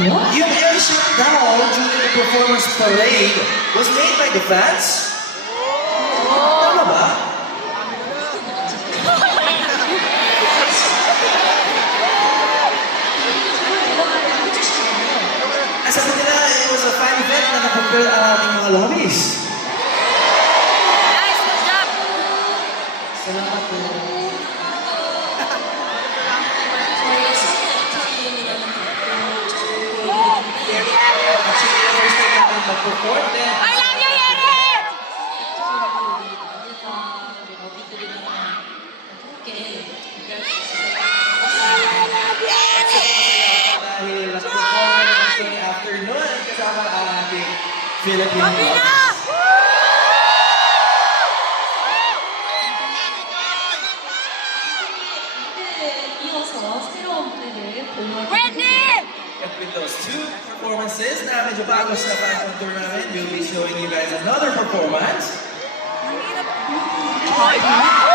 있었고요. Yung airship daw during the performance parade was made by the fans? Tama ba? Sabi nila, it was a fan event na na-prepare ang ating mga lobbies. Nice, good job! Salamat po. Actually, first time natin mag-perform din. I love you, Eric! Dahil nag-perform ngayong afternoon kasama ang ating Philippine Pina! lobbies. 이어서 새로운 무대를 보여드릴게요. Ready! And with those two performances na medyo bago sa Phantom Tour namin, we'll be showing you guys another performance. Ay!